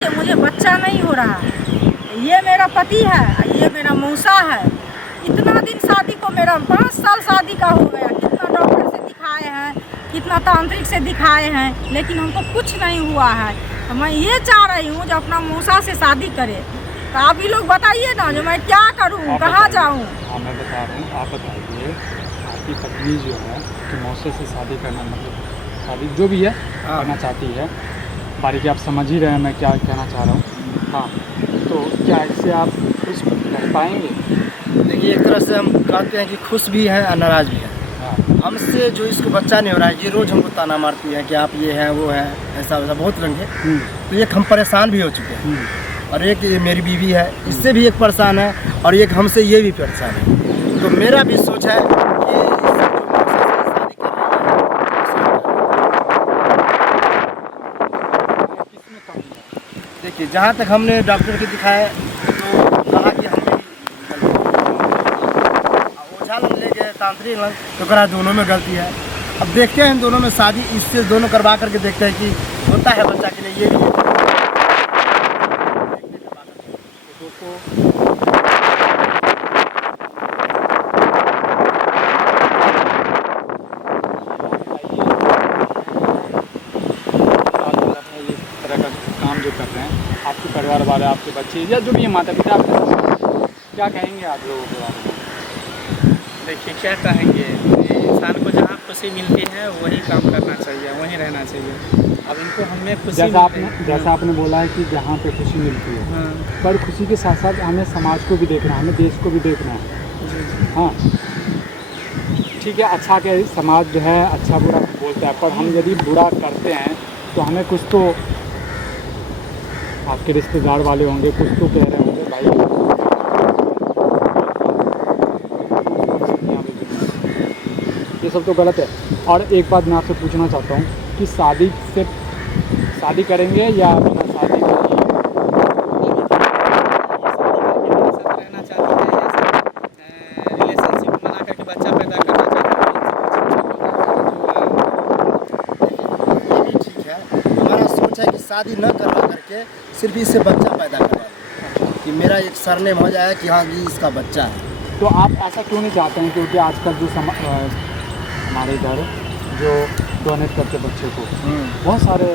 मुझे बच्चा नहीं हो रहा है। ये मेरा पति है, ये मेरा मौसा है। इतना दिन शादी को, मेरा 5 साल शादी का हो गया। कितना डॉक्टर से दिखाए हैं, कितना तांत्रिक से दिखाए हैं, लेकिन हमको कुछ नहीं हुआ है। तो मैं ये चाह रही हूँ जो अपना मौसा से शादी करे। तो आप ही लोग बताइए ना, जो मैं क्या करूँ, कहाँ जाऊँ। हाँ, मैं बता रहा हूँ, आप बताइए। आपकी पत्नी जो है कि मौसे से शादी करना, मतलब शादी जो भी है करना चाहती है। बारीकी आप समझ ही रहे हैं मैं क्या कहना चाह रहा हूँ। हाँ, तो क्या इससे आप खुश रह पाएंगे? देखिए, एक तरह से हम कहते हैं कि खुश भी हैं और नाराज़ भी हैं। हाँ, हमसे जो इसको बच्चा नहीं हो रहा है, ये रोज़ हमको ताना मारती है कि आप ये हैं वो हैं, ऐसा वैसा बहुत रंग है। तो एक हम परेशान भी हो चुके हैं, और एक ये मेरी बीवी है, इससे भी एक परेशान है, और एक हमसे ये भी परेशान है। तो मेरा भी सोच है कि देखिए, जहाँ तक हमने डॉक्टर को दिखाया तो कहा कि हम ओझा लग ले गए, तांत्रिक लग, तो कहा दोनों में गलती है। अब देखते हैं इन दोनों में शादी, इससे दोनों करवा करके देखते हैं कि होता है बच्चा के लिए। ये भी काम जो कर रहे हैं आपके परिवार वाले, आपके बच्चे या जो भी माता पिता, आपके साथ क्या कहेंगे आप लोगों के बारे में? देखिए, क्या कहेंगे, इंसान को जहाँ खुशी मिलती है वही काम करना चाहिए, वहीं रहना चाहिए। अब इनको हमें खुशी जैसा आपने बोला है कि जहाँ पे खुशी मिलती है, हाँ, पर खुशी के साथ साथ हमें समाज को भी देखना है, हमें देश को भी देखना है। हाँ, ठीक है, अच्छा के समाज जो है अच्छा बुरा बोलता है, पर हम यदि बुरा करते हैं तो हमें कुछ तो, आपके रिश्तेदार वाले होंगे, कुछ तो कह रहे होंगे भाई ये सब तो गलत है। और एक बात मैं आपसे पूछना चाहता हूँ कि शादी करेंगे या बिना शादी के? रहना चाहती है, या रिलेशनशिप बना करके बच्चा पैदा करना चाहती है। ये भी ठीक है। हमारा सोच है कि शादी न करवा करके सिर्फ इससे बच्चा पैदा करवा लें, कि मेरा एक सरनेम हो जाए कि हाँ ये इसका बच्चा है। तो आप ऐसा क्यों नहीं चाहते हैं? क्योंकि आजकल जो हमारे इधर जो डोनेट करते बच्चे को, बहुत सारे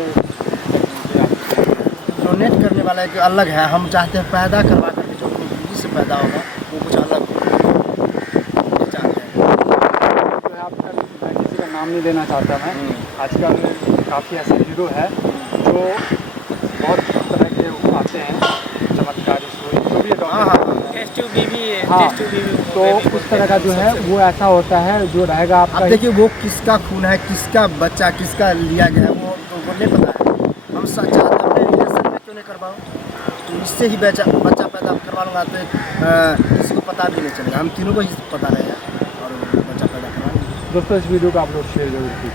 डोनेट करने वाला एक अलग है। हम चाहते हैं पैदा करवा करके जो अपनी बीवी से पैदा होगा वो कुछ अलग हो, ये चाहते हैं। तो आजकल मैं किसी का नाम नहीं लेना चाहता मैं, आजकल काफ़ी ऐसे हीरो है जो बहुत तरह के आते हैं, चमत्कारी जो भी टेस्ट ट्यूब बीवी है, हाँ, टेस्ट ट्यूब बीवी तो उस तरह का जो है वो ऐसा होता है जो रहेगा आपका। अब देखिए, वो किसका खून है, किसका बच्चा किसका लिया गया है, वो तो नहीं पता है। हम चाहते अपने रिलेशन में क्यों नहीं करवाओ, तो इससे ही बच्चा पैदा करवा लूँगा तो किसी को पता भी नहीं चलेगा। हम तीनों को ही पता रहेगा और बच्चा पैदा करवा लेंगे। दोस्तों, इस वीडियो को आप लोग शेयर जरूर कीजिए।